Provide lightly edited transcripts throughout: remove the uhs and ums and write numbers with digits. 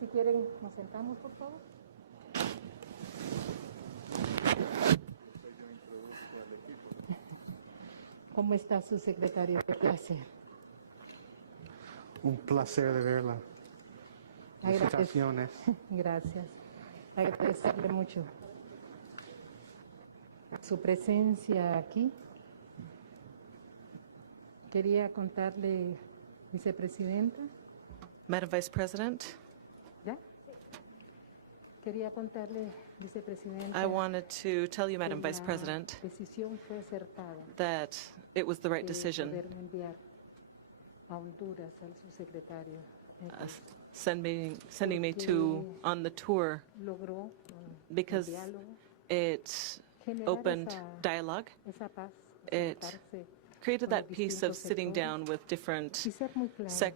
Si quieren, nos acercamos, por favor. Después yo introduzco al equipo. ¿Cómo está su secretario? Qué placer. Un placer de verla. Felicitaciones. Gracias. Agradecerle mucho su presencia aquí. Quería contarle, vicepresidenta. ¿Ya? Quería contarle, vicepresidenta, que la decisión fue acertada de poder enviar a Honduras al subsecretario Nichols, porque logró con el diálogo generar esa paz, sentarse con los distintos sectores y ser muy claros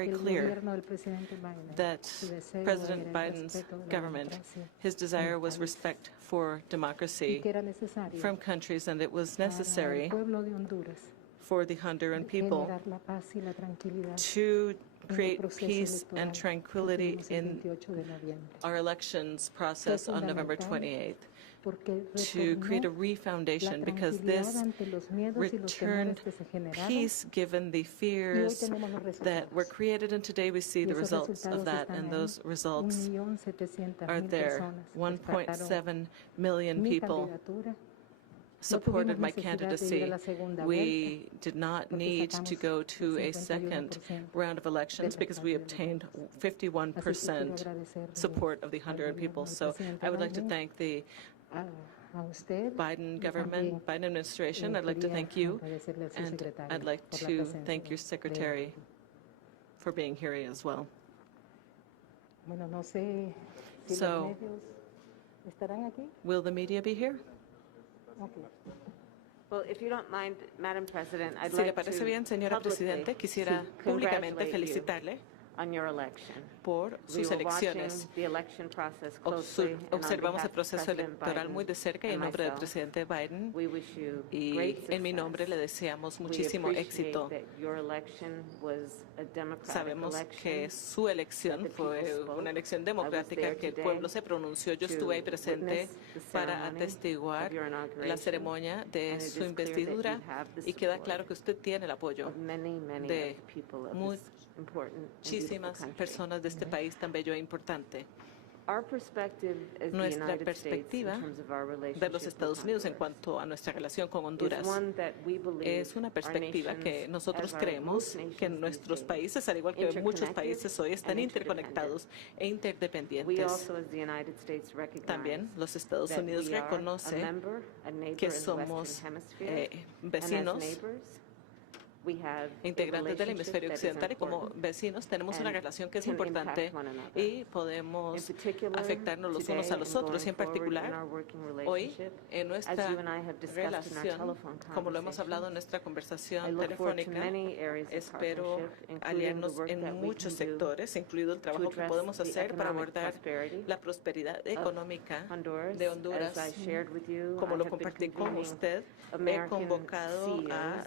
que el gobierno del presidente Biden, su deseo era el respeto de la democracia en los países y que era necesario para el pueblo de Honduras generar la paz y la tranquilidad en el proceso electoral que tuvimos el 28 de noviembre. Fue fundamental porque retornó la tranquilidad ante los miedos y los temores que se generaron y hoy tenemos los resultados. Y esos resultados están ahí. 1.700.000 personas respaldaron mi candidatura. No tuvimos necesidad de ir a la segunda vuelta porque sacamos el 51% del respaldo y de los votos. Así que quiero agradecerle al gobierno del presidente Biden, a usted y también quería agradecerle al subsecretario por la presencia de él aquí. Bueno, no sé si los medios estarán aquí. Okay. Well, if you don't mind, Madam. Si le parece bien, señora Presidente, quisiera públicamente felicitarle por sus elecciones. Observamos el proceso electoral muy de cerca y en nombre del presidente Biden y en mi nombre le deseamos muchísimo éxito. Sabemos que su elección fue una elección democrática, que el pueblo se pronunció. Yo estuve ahí presente para atestiguar la ceremonia de su investidura y queda claro que usted tiene el apoyo de muchísimas personas de este país tan bello e importante. Nuestra perspectiva de los Estados Unidos en cuanto a nuestra relación con Honduras es una perspectiva que nosotros creemos que nuestros países, al igual que muchos países hoy, están interconectados e interdependientes. También los Estados Unidos reconoce que somos vecinos e integrantes del hemisferio occidental y como vecinos tenemos una relación que es importante y podemos afectarnos los unos a los otros. Y en particular, hoy, en nuestra relación, como lo hemos hablado en nuestra conversación telefónica, espero aliarnos en muchos sectores, incluido el trabajo que podemos hacer para abordar la prosperidad económica de Honduras. Como lo compartí con usted, he convocado a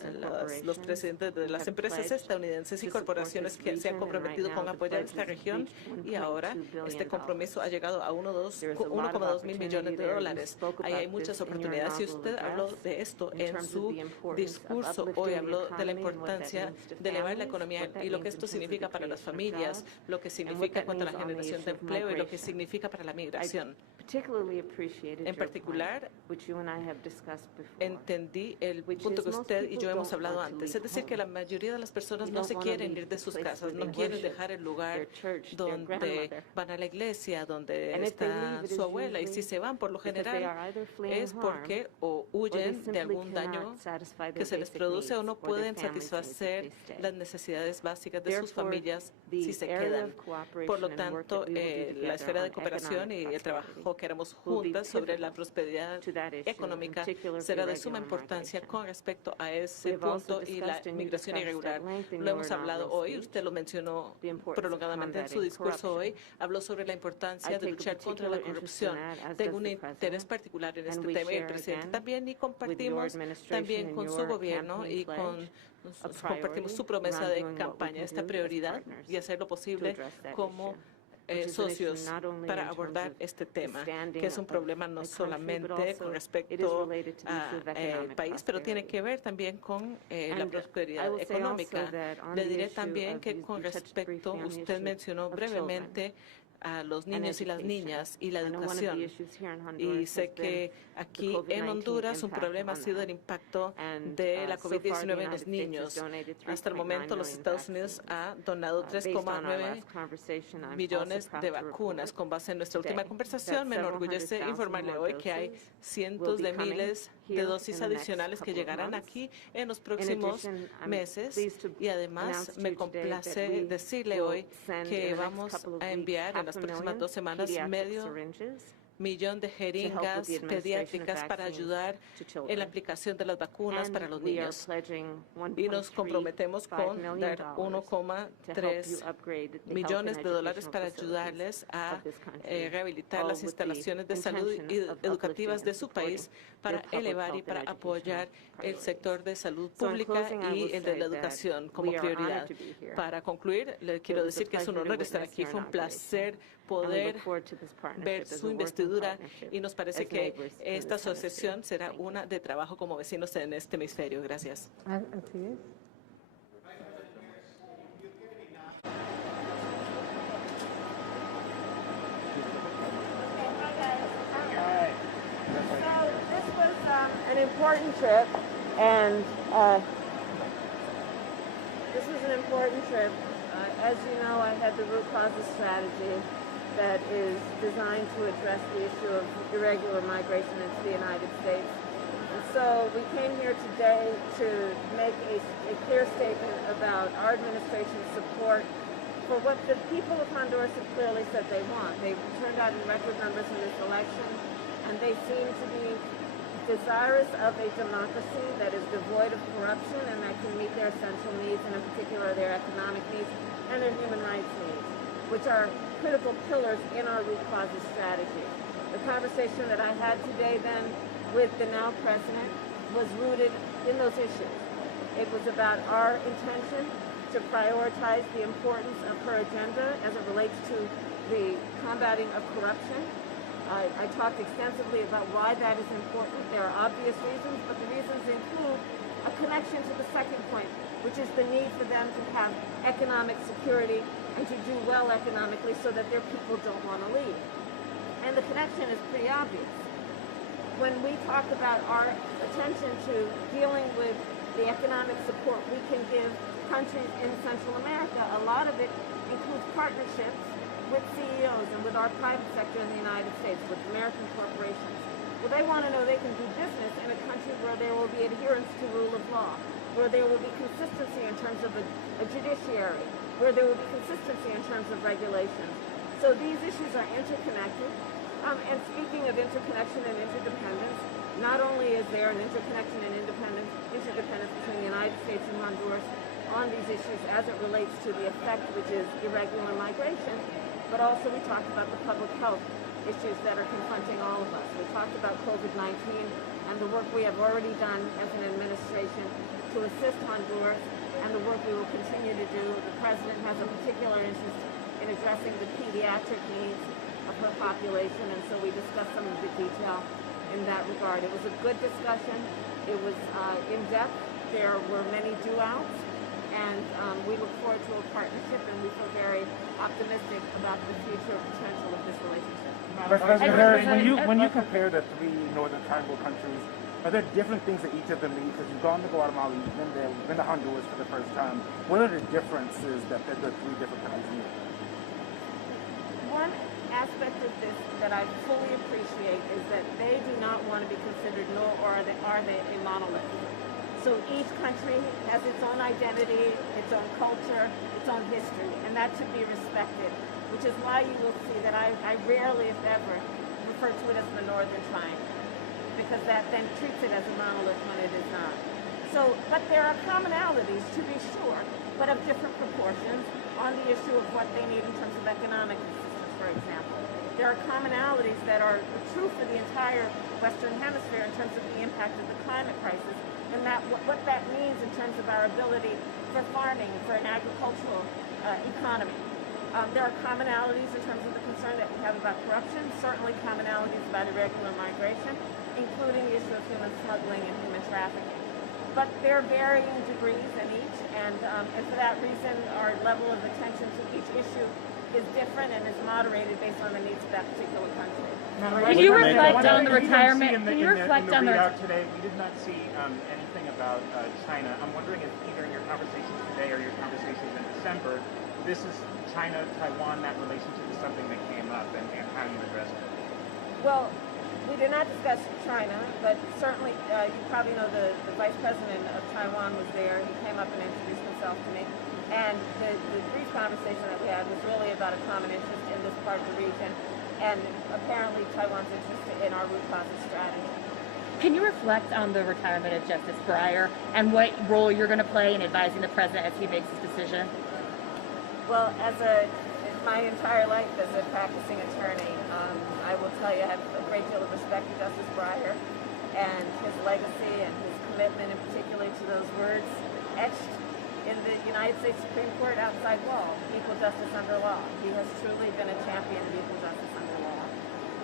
los presidentes de las empresas estadounidenses y corporaciones que se han comprometido con apoyar esta región y ahora este compromiso ha llegado a 1,2 mil millones de dólares. Ahí hay muchas oportunidades y usted habló de esto en su discurso hoy, habló de la importancia de elevar la economía y lo que esto significa para las familias, lo que significa en cuanto a la generación de empleo y lo que significa para la migración. En particular, entendí el punto que usted y yo hemos hablado antes, es decir, que la mayoría de las personas no se quieren ir de sus casas, no quieren dejar el lugar donde van a la iglesia, donde está su abuela, y si se van, por lo general, es porque o huyen de algún daño que se les produce o no pueden satisfacer las necesidades básicas de sus familias si se quedan. Por lo tanto, la esfera de cooperación y el trabajo que haremos juntas sobre la prosperidad económica será de suma importancia con respecto a ese punto y la migración irregular. Lo hemos hablado hoy, usted lo mencionó prolongadamente en su discurso hoy, habló sobre la importancia de luchar contra la corrupción. Tengo un interés particular en este tema y el presidente también, y compartimos también con su gobierno y compartimos su promesa de campaña, esta prioridad y hacer lo posible como socios para abordar este tema, que es un problema no solamente con respecto al país, pero tiene que ver también con la prosperidad económica. Le diré también que con respecto, usted mencionó brevemente a los niños y las niñas y la educación. Y sé que aquí en Honduras un problema ha sido el impacto de la COVID-19 en los niños. Hasta el momento los Estados Unidos ha donado 3,9 millones de vacunas. Con base en nuestra última conversación, me enorgullece informarle hoy que hay cientos de miles de dosis adicionales que llegarán aquí en los próximos meses. Y además me complace decirle hoy que vamos a enviar en las próximas 2 semanas medio millón de jeringas pediátricas para ayudar en la aplicación de las vacunas para los niños. Y nos comprometemos con dar 1,3 millones de dólares para ayudarles a rehabilitar las instalaciones de salud educativas de su país para elevar y para apoyar el sector de salud pública y el de la educación como prioridad. Para concluir, le quiero decir que es un honor estar aquí. Fue un placer poder ver su investidura y nos parece que esta asociación será una de trabajo como vecinos en este hemisferio. Gracias. An important trip, and this was an important trip. As you know, I had the root causes strategy that is designed to address the issue of irregular migration into the United States. And so we came here today to make a clear statement about our administration's support for what the people of Honduras have clearly said they want. They turned out in record numbers in this election, and they seem to be desirous of a democracy that is devoid of corruption and that can meet their essential needs, and in particular their economic needs and their human rights needs, which are critical pillars in our root causes strategy. The conversation that I had today then with the now president was rooted in those issues. It was about our intention to prioritize the importance of her agenda as it relates to the combating of corruption. I talked extensively about why that is important. There are obvious reasons, but the reasons include a connection to the second point, which is the need for them to have economic security and to do well economically so that their people don't want to leave. And the connection is pretty obvious. When we talk about our attention to dealing with the economic support we can give countries in Central America, a lot of it includes partnerships with CEOs and with our private sector in the United States, with American corporations. Well, they want to know they can do business in a country where there will be adherence to rule of law, where there will be consistency in terms of a judiciary, where there will be consistency in terms of regulations. So these issues are interconnected. And speaking of interconnection and interdependence, not only is there an interconnection and interdependence between the United States and Honduras on these issues as it relates to the effect, which is irregular migration, but also we talked about the public health issues that are confronting all of us. We talked about COVID-19 and the work we have already done as an administration to assist Honduras and the work we will continue to do. The President has a particular interest in addressing the pediatric needs of her population, and so we discussed some of the detail in that regard. It was a good discussion. It was in-depth. There were many do-outs, and we look forward to a partnership, and we feel very optimistic about the future potential of this relationship. President Harris, when you compare the 3 Northern Triangle countries, are there different things that each of them need? Because you've gone to Guatemala, you've been there, you've been to Honduras for the first time. What are the differences that the 3 different countries need? One aspect of this that I fully appreciate is that they do not want to be considered, nor are they a monolith. So each country has its own identity, its own culture, its own history, and that should be respected, which is why you will see that I rarely, if ever, refer to it as the Northern Triangle. because that then treats it as a monolith when it is not. So, but there are commonalities, to be sure, but of different proportions on the issue of what they need in terms of economic assistance, for example. There are commonalities that are true for the entire Western Hemisphere in terms of the impact of the climate crisis, and that what that means in terms of our ability for farming, for an agricultural economy. There are commonalities in terms of the concern that we have about corruption, certainly commonalities about irregular migration, including the issue of human smuggling and human trafficking. But there are varying degrees in each, and for that reason, our level of attention to each issue is different and is moderated based on the needs of that particular country. Can you reflect on the retirement? Can you reflect on the readout today? We did not see anything about China. I'm wondering if either in your conversations today or your conversations in December, this is China, Taiwan, that relationship is something that came up, and how you addressed it. Well, we did not discuss China, but certainly you probably know the Vice President of Taiwan was there. He came up and introduced himself to me. And the brief conversation that we had was really about a common interest in this part of the region, and apparently Taiwan's interest in our root causes strategy. Can you reflect on the retirement of Justice Breyer and what role you're going to play in advising the president as he makes his decision? Well, my entire life as a practicing attorney, I will tell you I have a great deal of respect for Justice Breyer and his legacy and his commitment, in particular to those words etched in the United States Supreme Court outside wall, equal justice under law. He has truly been a champion of equal justice under law.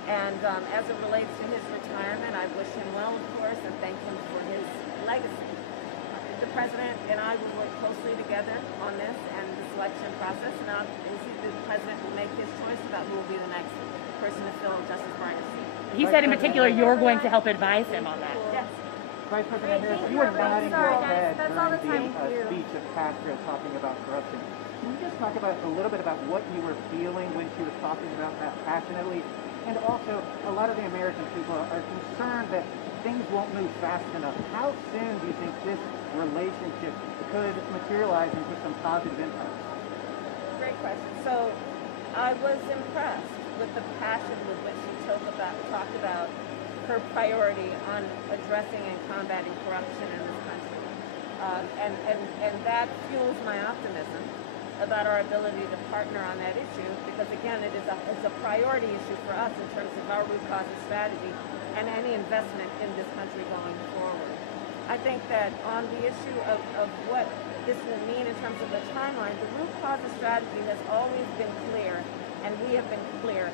And as it relates to his retirement, I wish him well, of course, and thank him for his legacy. The President and I will work closely together on this and the selection process, and the President will make his choice about who will be the next person to fill Justice Breyer's seat. He said in particular you're going to help advise him on that. Yes. Vice President Harris, you were nodding your head during the speech of Castro talking about corruption. Can you just talk about a little bit about what you were feeling when she was talking about that passionately? And also, a lot of the American people are concerned that things won't move fast enough. How soon do you think this relationship could materialize into some positive impact? Great question. So I was impressed with the passion with which she talked about her priority on addressing and combating corruption in this country. And that fuels my optimism about our ability to partner on that issue, because again, it's a priority issue for us in terms of our root causes strategy and any investment in this country going forward. I think that on the issue of what this will mean in terms of the timeline, the root causes strategy has always been clear, and we have been clear.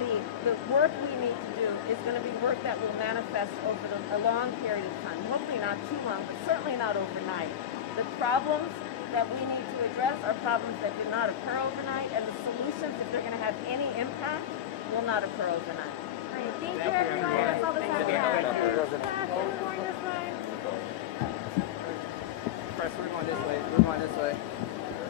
The work we need to do is going to be work that will manifest over a long period of time. Hopefully not too long, but certainly not overnight. The problems that we need to address are problems that did not occur overnight, and the solutions, if they're going to have any impact, will not occur overnight. Great. Thank you, everyone. That's all the time we have. Thank you. We're going this way. First, we're going this way. We're going this way.